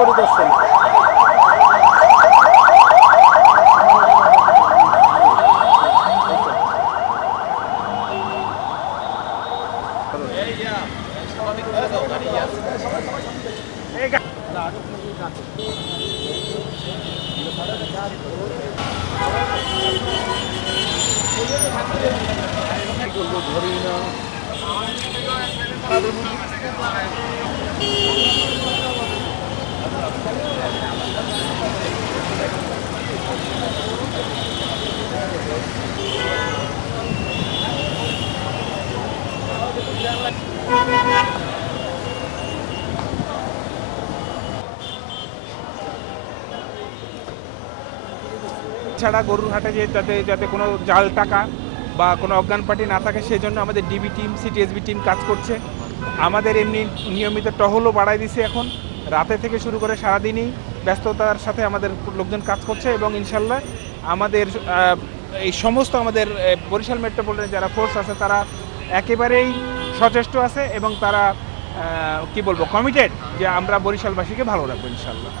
গরু করছেন? ছাড়া গরুর হাটে যে যাতে কোনো জাল টাকা বা কোনো অজ্ঞান পার্টি না থাকে সেই জন্য আমাদের ডিবি টিম সিটিএসবি টিম কাজ করছে। আমাদের এমনি নিয়মিত টহলও বাড়াই দিছে এখন, রাতে থেকে শুরু করে সারাদিনই ব্যস্ততার সাথে আমাদের লোকজন কাজ করছে এবং ইনশাল্লাহ আমাদের এই সমস্ত আমাদের বরিশাল মেট্রোপলিটনে যারা ফোর্স আছে তারা একেবারেই সচেষ্ট আছে এবং তারা কি বলবো কমিটেড যে আমরা বরিশালবাসীকে ভালো রাখবো ইনশাল্লাহ।